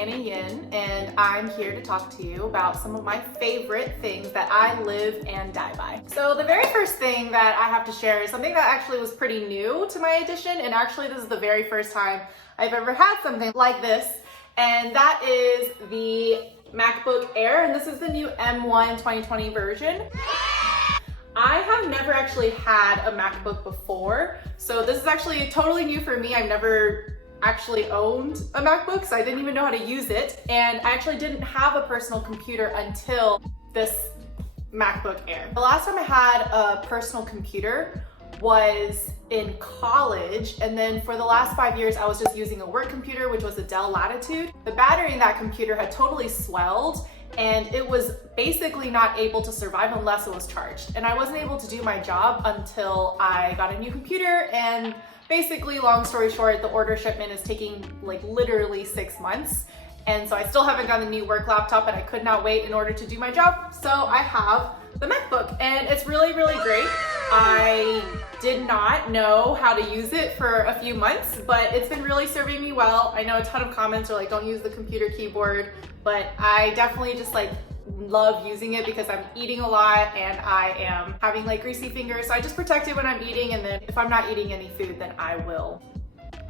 Fanny Yin, and I'm here to talk to you about some of my favorite things that I live and die by. So the very first thing that I have to share is something that actually was pretty new to my edition, and actually this is the very first time I've ever had something like this, and that is the MacBook Air, and this is the new M1 2020 version. I have never actually had a MacBook before, so this is actually totally new for me. I've never actually owned a MacBook, so I didn't even know how to use it, and I actually didn't have a personal computer until this MacBook Air. The last time I had a personal computer was in college, and then for the last 5 years I was just using a work computer, which was a Dell Latitude. The battery in that computer had totally swelled, and it was basically not able to survive unless it was charged. And I wasn't able to do my job until I got a new computer, and basically, long story short, the order shipment is taking like literally 6 months. And so I still haven't gotten the new work laptop, and I could not wait in order to do my job. So I have the MacBook, and it's really, really great. I did not know how to use it for a few months, but it's been really serving me well. I know a ton of comments are like, don't use the computer keyboard, but I definitely just like love using it because I'm eating a lot and I am having like greasy fingers. So I just protect it when I'm eating, and then if I'm not eating any food, then I will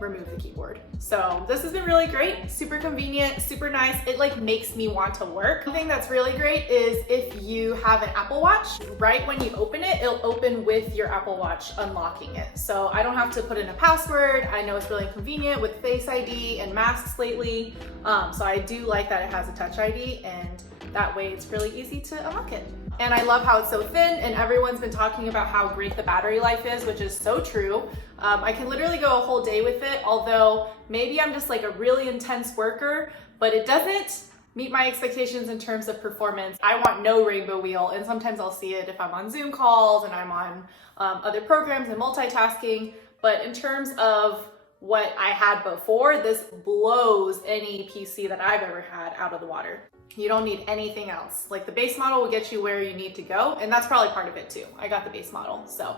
remove the keyboard. So this has been really great, super convenient, super nice. It like makes me want to work. One thing that's really great is if you have an Apple Watch, right when you open it, it'll open with your Apple Watch unlocking it. So I don't have to put in a password. I know it's really convenient with Face ID and masks lately. So I do like that it has a Touch ID, and that way it's really easy to unlock it. And I love how it's so thin, and everyone's been talking about how great the battery life is, which is so true. I can literally go a whole day with it, although maybe I'm just like a really intense worker, but it doesn't meet my expectations in terms of performance. I want no rainbow wheel, and sometimes I'll see it if I'm on Zoom calls and I'm on other programs and multitasking, but in terms of what I had before, this blows any PC that I've ever had out of the water. You don't need anything else. Like the base model will get you where you need to go, and that's probably part of it too. I got the base model, so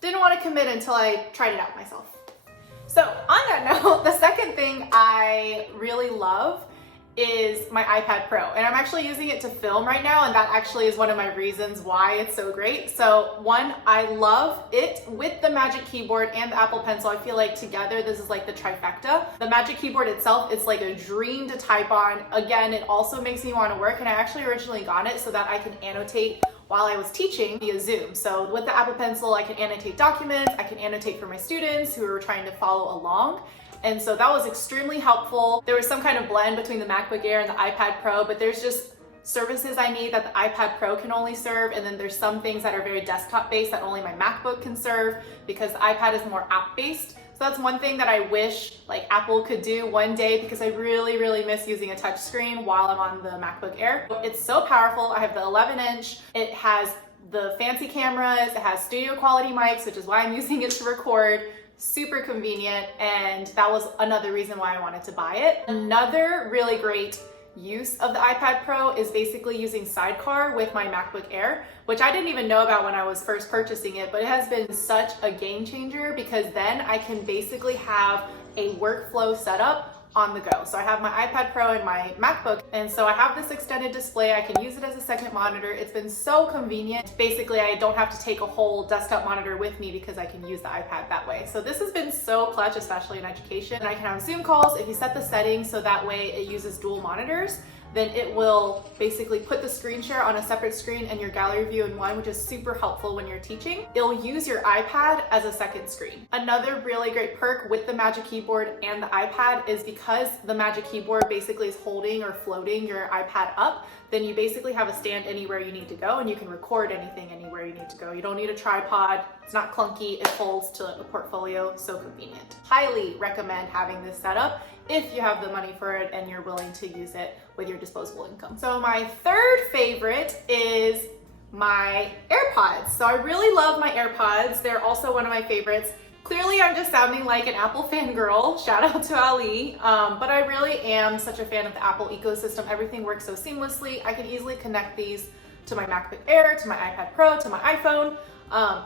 didn't want to commit until I tried it out myself. So on that note, the second thing I really love is my iPad Pro, and I'm actually using it to film right now, and that actually is one of my reasons why it's so great. So one, I love it with the Magic Keyboard and the Apple Pencil. I feel like together this is like the trifecta. The Magic Keyboard itself is like a dream to type on. Again, it also makes me want to work, and I actually originally got it so that I can annotate while I was teaching via Zoom. So with the Apple Pencil, I can annotate documents, I can annotate for my students who are trying to follow along. And so that was extremely helpful. There was some kind of blend between the MacBook Air and the iPad Pro, but there's just services I need that the iPad Pro can only serve, and then there's some things that are very desktop based that only my MacBook can serve because the iPad is more app based. So that's one thing that I wish like Apple could do one day, because I really, really miss using a touch screen while I'm on the MacBook Air. It's so powerful. I have the 11-inch. It has the fancy cameras. It has studio quality mics, which is why I'm using it to record. Super convenient, and that was another reason why I wanted to buy it. Another really great use of the iPad Pro is basically using Sidecar with my MacBook Air, which I didn't even know about when I was first purchasing it, but it has been such a game changer because then I can basically have a workflow setup on the go. So I have my iPad Pro and my MacBook, and so I have this extended display. I can use it as a second monitor. It's been so convenient. Basically, I don't have to take a whole desktop monitor with me because I can use the iPad that way. So this has been so clutch, especially in education. And I can have Zoom calls. If you set the settings so that way it uses dual monitors, then it will basically put the screen share on a separate screen and your gallery view in one, which is super helpful when you're teaching. It'll use your iPad as a second screen. Another really great perk with the Magic Keyboard and the iPad is because the Magic Keyboard basically is holding or floating your iPad up, then you basically have a stand anywhere you need to go, and you can record anything anywhere you need to go. You don't need a tripod. It's not clunky. It folds to a portfolio. So convenient. Highly recommend having this setup if you have the money for it and you're willing to use it with your disposable income. So my third favorite is my AirPods. So I really love my AirPods. They're also one of my favorites. Clearly, I'm just sounding like an Apple fangirl. Shout out to Ali. But I really am such a fan of the Apple ecosystem. Everything works so seamlessly. I can easily connect these to my MacBook Air, to my iPad Pro, to my iPhone.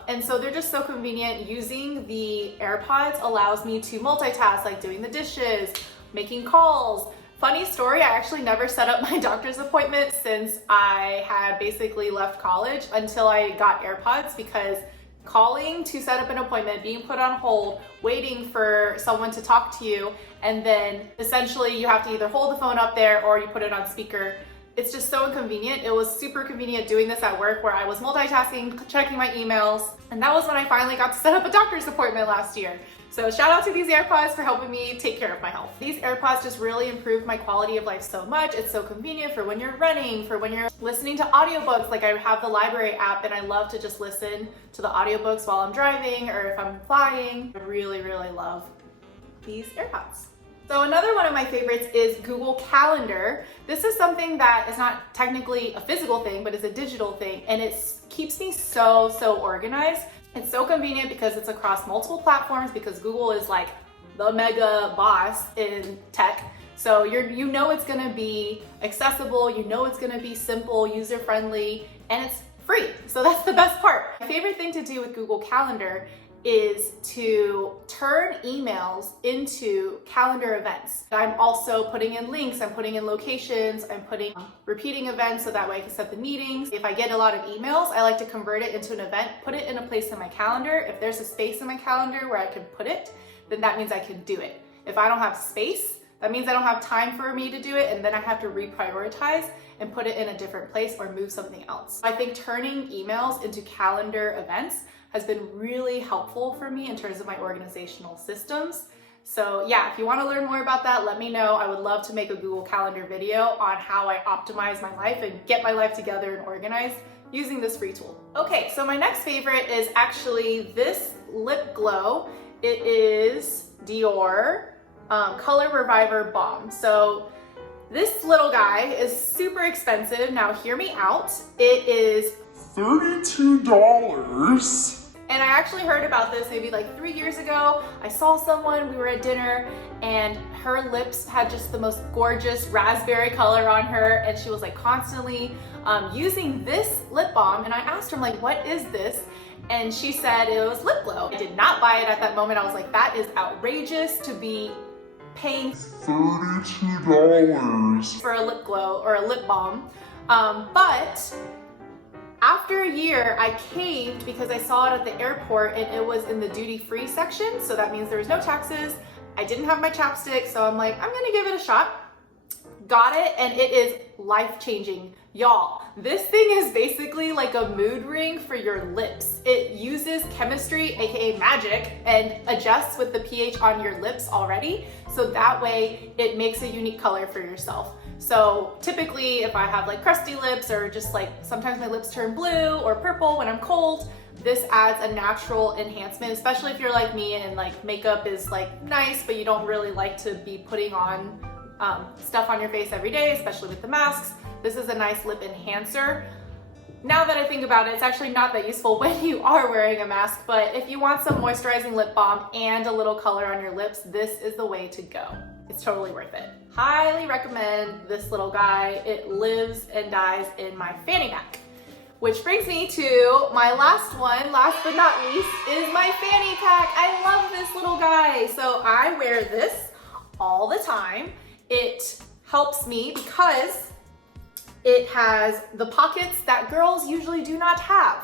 And so they're just so convenient. Using the AirPods allows me to multitask, like doing the dishes, making calls, Funny story, I actually never set up my doctor's appointment since I had basically left college until I got AirPods, because calling to set up an appointment, being put on hold, waiting for someone to talk to you, and then essentially you have to either hold the phone up there or you put it on speaker. It's just so inconvenient. It was super convenient doing this at work where I was multitasking, checking my emails, and that was when I finally got to set up a doctor's appointment last year. So shout out to these AirPods for helping me take care of my health. These AirPods just really improved my quality of life so much. It's so convenient for when you're running, for when you're listening to audiobooks. Like I have the library app and I love to just listen to the audiobooks while I'm driving or if I'm flying. I really, really love these AirPods. So another one of my favorites is Google Calendar. This is something that is not technically a physical thing, but it's a digital thing, and it keeps me so organized. It's so convenient because it's across multiple platforms, because Google is like the mega boss in tech. So you know it's gonna be accessible, you know it's gonna be simple, user-friendly, and it's free. So that's the best part. My favorite thing to do with Google Calendar is to turn emails into calendar events. I'm also putting in links, I'm putting in locations, I'm putting repeating events so that way I can set the meetings. If I get a lot of emails, I like to convert it into an event, put it in a place in my calendar. If there's a space in my calendar where I can put it, then that means I can do it. If I don't have space, that means I don't have time for me to do it, and then I have to reprioritize and put it in a different place or move something else. I think turning emails into calendar events has been really helpful for me in terms of my organizational systems. So yeah, if you want to learn more about that, let me know. I would love to make a Google Calendar video on how I optimize my life and get my life together and organized using this free tool. Okay, so my next favorite is actually this lip glow. It is Dior Color Reviver Balm. So this little guy is super expensive. Now hear me out. It is $32. And I actually heard about this maybe like 3 years ago. I saw someone, we were at dinner, and her lips had just the most gorgeous raspberry color on her, and she was like constantly using this lip balm, and I asked her, I'm like, what is this? And she said it was lip glow. I did not buy it at that moment. I was like, that is outrageous to be paying $32 for a lip glow or a lip balm. But after a year, I caved because I saw it at the airport and it was in the duty-free section. So that means there was no taxes. I didn't have my chapstick. So I'm like, I'm gonna give it a shot. Got it, and it is life-changing. Y'all, this thing is basically like a mood ring for your lips. It uses chemistry, aka magic, and adjusts with the pH on your lips already. So that way it makes a unique color for yourself. So typically if I have like crusty lips, or just like sometimes my lips turn blue or purple when I'm cold, this adds a natural enhancement, especially if you're like me and like makeup is like nice, but you don't really like to be putting on stuff on your face every day, especially with the masks. This is a nice lip enhancer. Now that I think about it, it's actually not that useful when you are wearing a mask, but if you want some moisturizing lip balm and a little color on your lips, this is the way to go. It's totally worth it. Highly recommend this little guy. It lives and dies in my fanny pack. Which brings me to my last one, last but not least, is my fanny pack. I love this little guy. So I wear this all the time. It helps me because it has the pockets that girls usually do not have.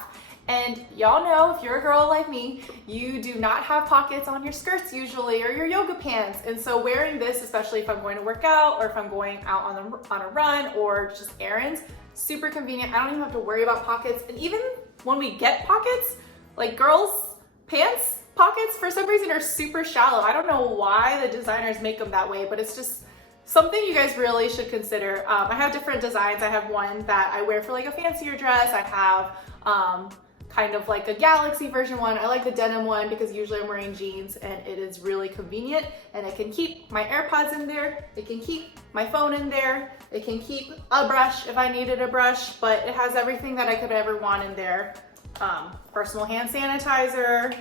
And y'all know, if you're a girl like me, you do not have pockets on your skirts usually, or your yoga pants. And so wearing this, especially if I'm going to work out or if I'm going out on a run or just errands, super convenient. I don't even have to worry about pockets. And even when we get pockets, like girls' pants pockets for some reason are super shallow. I don't know why the designers make them that way, but it's just something you guys really should consider. I have different designs. I have one that I wear for like a fancier dress. I have kind of like a galaxy version one. I like the denim one because usually I'm wearing jeans, and it is really convenient, and it can keep my AirPods in there. It can keep my phone in there. It can keep a brush if I needed a brush, but it has everything that I could ever want in there. Personal hand sanitizer,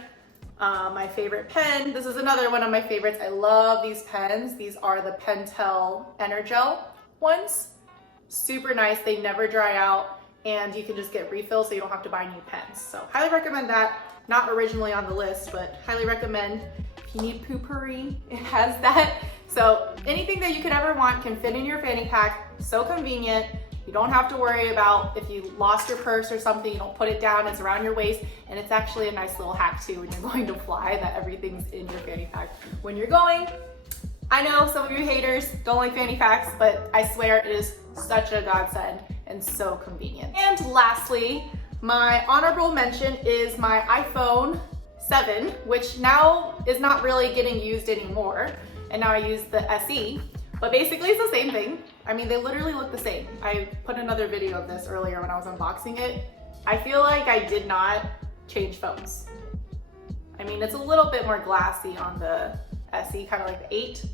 my favorite pen. This is another one of my favorites. I love these pens. These are the Pentel Energel ones. Super nice. They never dry out, and you can just get refills so you don't have to buy new pens. So highly recommend that. Not originally on the list, but highly recommend if you need poopery, it has that. So anything that you could ever want can fit in your fanny pack. So convenient. You don't have to worry about if you lost your purse or something, you don't put it down, it's around your waist. And it's actually a nice little hack too when you're going to fly, that everything's in your fanny pack when you're going. I know some of you haters don't like fanny packs, but I swear it is such a godsend and so convenient. And lastly, my honorable mention is my iPhone 7, which now is not really getting used anymore. And now I use the SE, but basically it's the same thing. I mean, they literally look the same. I put another video of this earlier when I was unboxing it. I feel like I did not change phones. I mean, it's a little bit more glassy on the SE, kind of like the 8.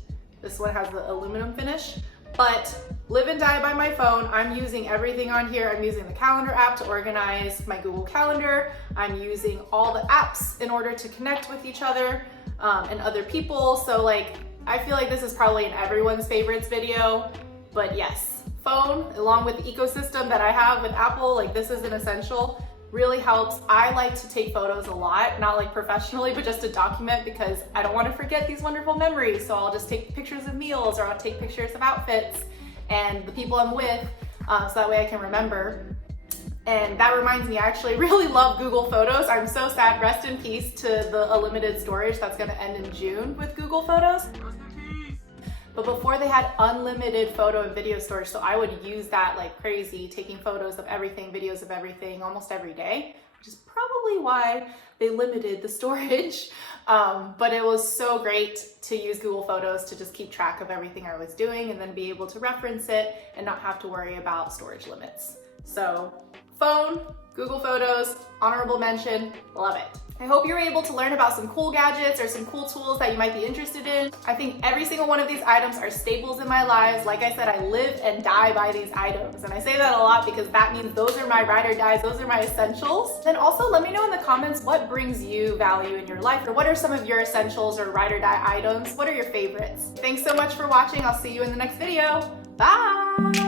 This one has the aluminum finish, but live and die by my phone. I'm using everything on here. I'm using the calendar app to organize my Google Calendar. I'm using all the apps in order to connect with each other and other people. So like, I feel like this is probably in everyone's favorites video, but yes, phone along with the ecosystem that I have with Apple, like this is an essential, really helps. I like to take photos a lot, not like professionally, but just to document because I don't want to forget these wonderful memories. So I'll just take pictures of meals or I'll take pictures of outfits and the people I'm with, so that way I can remember. And that reminds me, I actually really love Google Photos. I'm so sad, rest in peace to the limited storage that's gonna end in June with Google Photos. But before they had unlimited photo and video storage, so I would use that like crazy, taking photos of everything, videos of everything, almost every day, which is probably why they limited the storage. But it was so great to use Google Photos to just keep track of everything I was doing and then be able to reference it and not have to worry about storage limits. So phone, Google Photos, honorable mention, love it. I hope you were able to learn about some cool gadgets or some cool tools that you might be interested in. I think every single one of these items are staples in my lives. Like I said, I live and die by these items. And I say that a lot because that means those are my ride or dies, those are my essentials. And also let me know in the comments what brings you value in your life, or what are some of your essentials or ride or die items? What are your favorites? Thanks so much for watching. I'll see you in the next video. Bye!